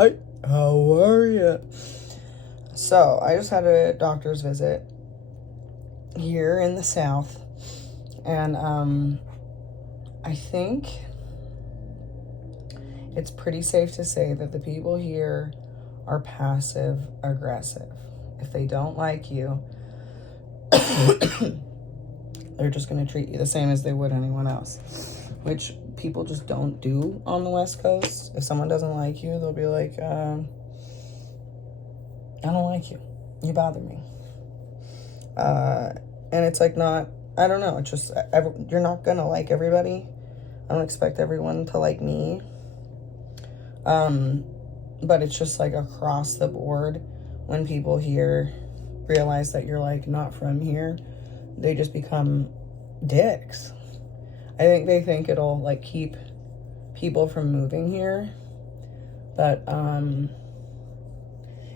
Hi, how are you? So, I just had a doctor's visit here in the South, and I think it's pretty safe to say that the people here are passive aggressive. If they don't like you, they're just going to treat you the same as they would anyone else, which people just don't do on the West Coast. If someone doesn't like you, they'll be like, I don't like you. You bother me. And it's like not, I don't know, it's just, you're not going to like everybody. I don't expect everyone to like me. But it's just like across the board, when people here realize that you're like not from here, they just become dicks. I think they think it'll like keep people from moving here, but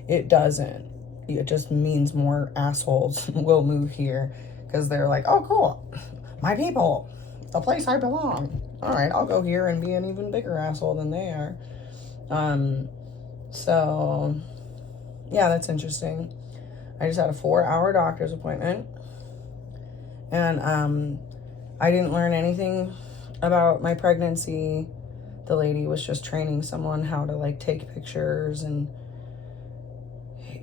it doesn't. It just means more assholes will move here because they're like, oh cool, my people, the place I belong. All right, I'll go here and be an even bigger asshole than they are. So yeah, that's interesting. I just had a 4-hour doctor's appointment, and I didn't learn anything about my pregnancy. The lady was just training someone how to like take pictures and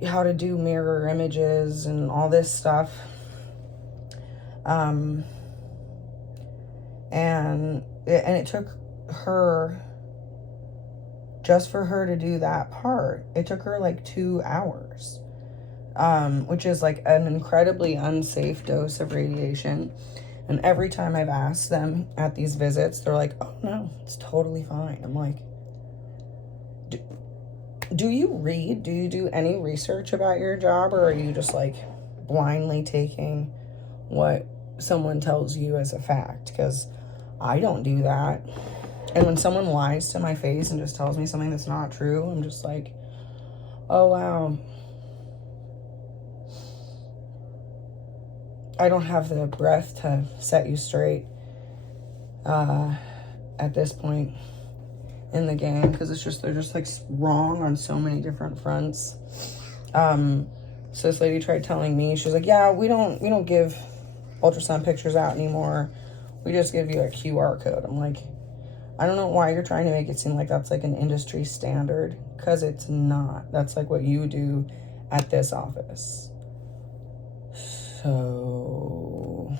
how to do mirror images and all this stuff. And it took her, just for her to do that part, it took her like 2 hours, which is like an incredibly unsafe dose of radiation. And every time I've asked them at these visits, they're like, oh no, it's totally fine. I'm like, do you read? Do you do any research about your job? Or are you just like blindly taking what someone tells you as a fact? Because I don't do that. And when someone lies to my face and just tells me something that's not true, I'm just like, oh wow. I don't have the breath to set you straight at this point in the game, because they're just like wrong on so many different fronts. So this lady tried telling me, she's like, yeah, we don't give ultrasound pictures out anymore. We just give you a QR code. I'm like, I don't know why you're trying to make it seem like that's like an industry standard, because it's not. That's like what you do at this office. So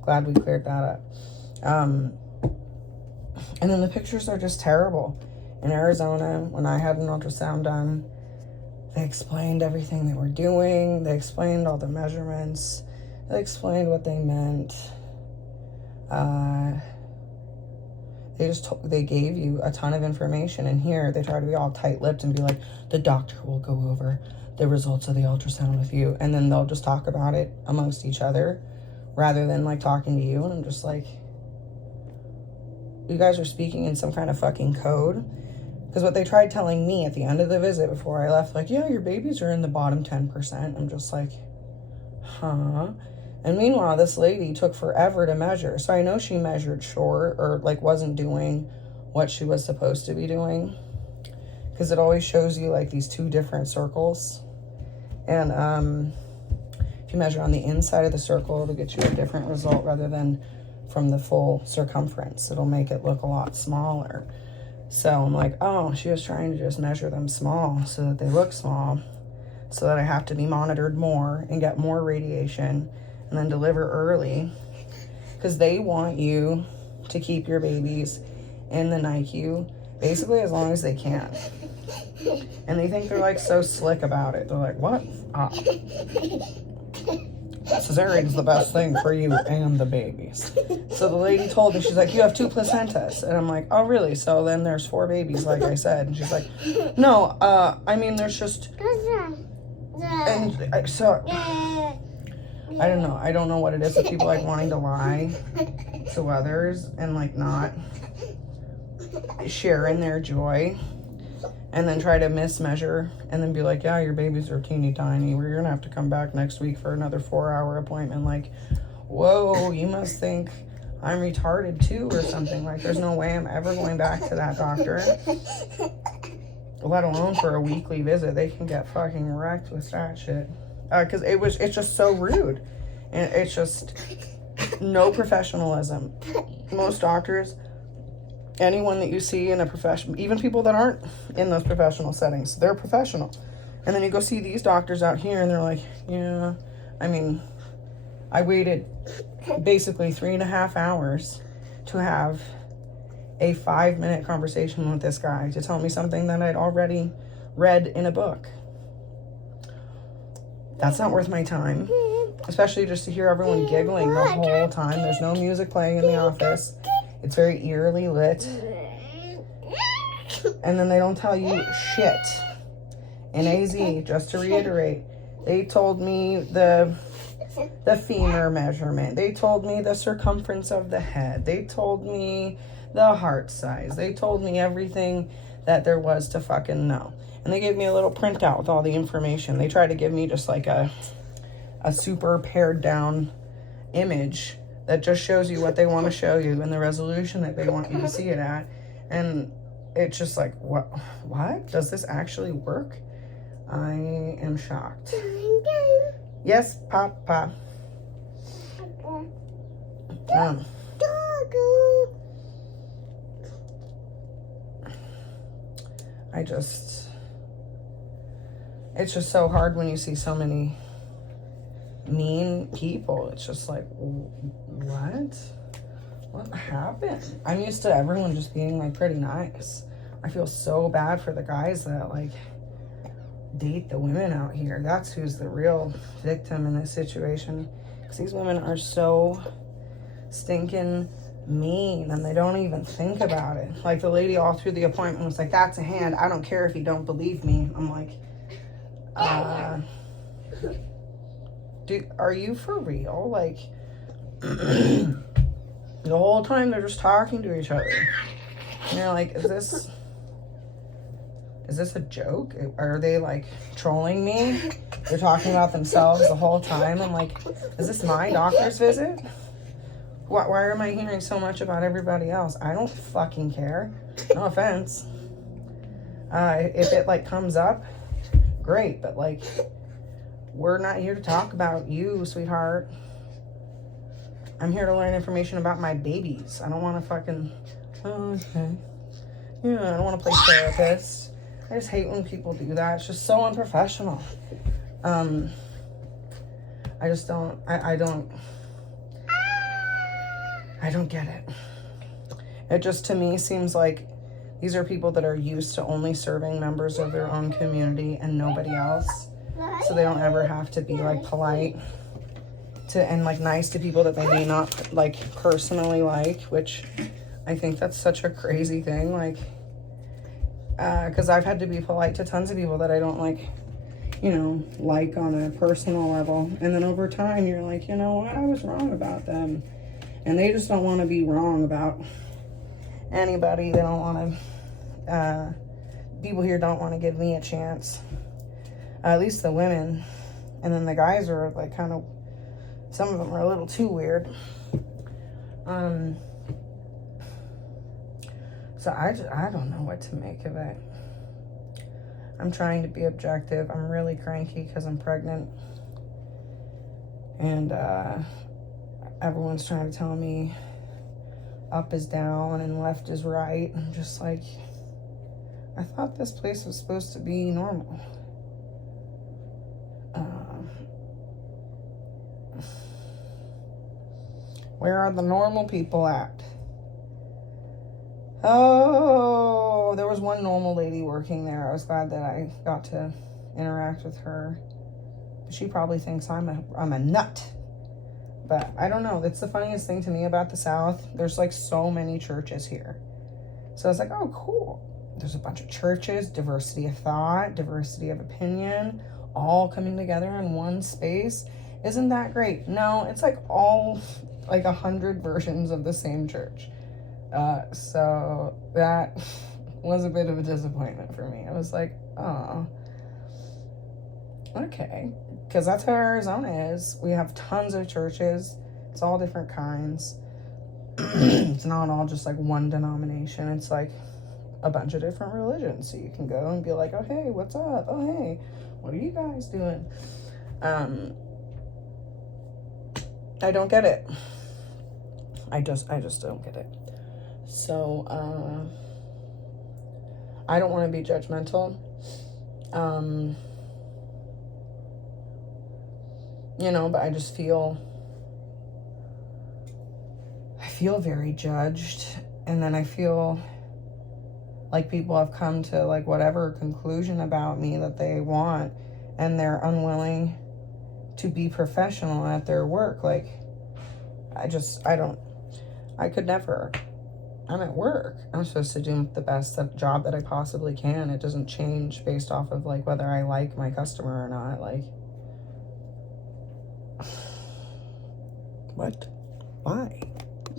glad we cleared that up. And then the pictures are just terrible. In Arizona, when I had an ultrasound done, they explained everything they were doing. They explained all the measurements. They explained what they meant. They gave you a ton of information. And here they try to be all tight-lipped and be like, the doctor will go over the results of the ultrasound with you. And then they'll just talk about it amongst each other rather than like talking to you. And I'm just like, you guys are speaking in some kind of fucking code. Because what they tried telling me at the end of the visit before I left, like, yeah, your babies are in the bottom 10%. I'm just like, huh? And meanwhile, this lady took forever to measure. So I know she measured short, or like wasn't doing what she was supposed to be doing. Because it always shows you like these 2 different circles. And if you measure on the inside of the circle, it'll get you a different result rather than from the full circumference. It'll make it look a lot smaller. So I'm like, oh, she was trying to just measure them small so that they look small, so that I have to be monitored more and get more radiation and then deliver early, because they want you to keep your babies in the NICU basically as long as they can. And they think they're like so slick about it. They're like, what? Cesarean's the best thing for you and the babies. So the lady told me, she's like, you have 2 placentas. And I'm like, oh really? So then there's 4 babies, like I said. And she's like, no, I mean there's just, and so I don't know. I don't know what it is with people like wanting to lie to others and like not share in their joy, and then try to mismeasure and then be like, yeah, your babies are teeny tiny. We're gonna have to come back next week for another 4-hour appointment. Like, whoa, you must think I'm retarded too or something. Like, there's no way I'm ever going back to that doctor. let alone for a weekly visit. They can get fucking wrecked with that shit. Because it's just so rude. And it's just no professionalism. Most doctors, anyone that you see in a profession, even people that aren't in those professional settings, they're professional. And then you go see these doctors out here and they're like, yeah, I mean, I waited basically 3.5 hours to have a 5-minute conversation with this guy to tell me something that I'd already read in a book. That's not worth my time, especially just to hear everyone giggling the whole time. There's no music playing in the office. It's very eerily lit. And then they don't tell you shit. In AZ, just to reiterate, they told me the femur measurement. They told me the circumference of the head. They told me the heart size. They told me everything that there was to fucking know. And they gave me a little printout with all the information. They tried to give me just like a super pared down image that just shows you what they want to show you and the resolution that they want you to see it at. And it's just like, what? Does this actually work? I am shocked. Yes, Papa. It's just so hard when you see so many mean people. It's just like, what happened? I'm used to everyone just being like pretty nice. I feel so bad for the guys that like date the women out here. That's who's the real victim in this situation, because these women are so stinking mean and they don't even think about it. Like the lady all through the appointment was like, that's a hand, I don't care if you don't believe me. I'm like, dude, are you for real? Like the whole time they're just talking to each other and you're like, is this a joke? Are they like trolling me? They're talking about themselves the whole time. I'm like, is this my doctor's visit? Why am I hearing so much about everybody else? I don't fucking care. No offense. If it like comes up, great, but like, we're not here to talk about you, sweetheart. I'm here to learn information about my babies. I don't want to fucking, okay. Yeah, I don't want to play therapist. I just hate when people do that. It's just so unprofessional. I just don't, I don't get it. It just, to me, seems like these are people that are used to only serving members of their own community and nobody else. So they don't ever have to be like polite to and like nice to people that they may not like personally like, which I think that's such a crazy thing. Like, because I've had to be polite to tons of people that I don't like, like on a personal level. And then over time, you're like, you know what? I was wrong about them. And they just don't want to be wrong about anybody. They don't want to, people here don't want to give me a chance. At least the women. And then the guys are like kind of, some of them are a little too weird. So I don't know what to make of it. I'm trying to be objective. I'm really cranky because I'm pregnant. And everyone's trying to tell me up is down and left is right. I'm just like, I thought this place was supposed to be normal. Where are the normal people at? Oh, there was one normal lady working there. I was glad that I got to interact with her. She probably thinks I'm a nut. But I don't know. That's the funniest thing to me about the South. There's like so many churches here. So I was like, oh, cool. There's a bunch of churches, diversity of thought, diversity of opinion, all coming together in one space. Isn't that great? No, it's like all like 100 versions of the same church. So that was a bit of a disappointment for me. I was like, oh, okay. Because that's how Arizona is. We have tons of churches. It's all different kinds. It's not all just like one denomination. It's like a bunch of different religions. So you can go and be like, oh, hey, what's up? Oh, hey, what are you guys doing? I don't get it. I just don't get it. So, I don't want to be judgmental. You know, but I just feel very judged. And then I feel like people have come to like whatever conclusion about me that they want, and they're unwilling to be professional at their work. Like, I could never. I'm at work. I'm supposed to do the best job that I possibly can. It doesn't change based off of like whether I like my customer or not. Like, what? Why?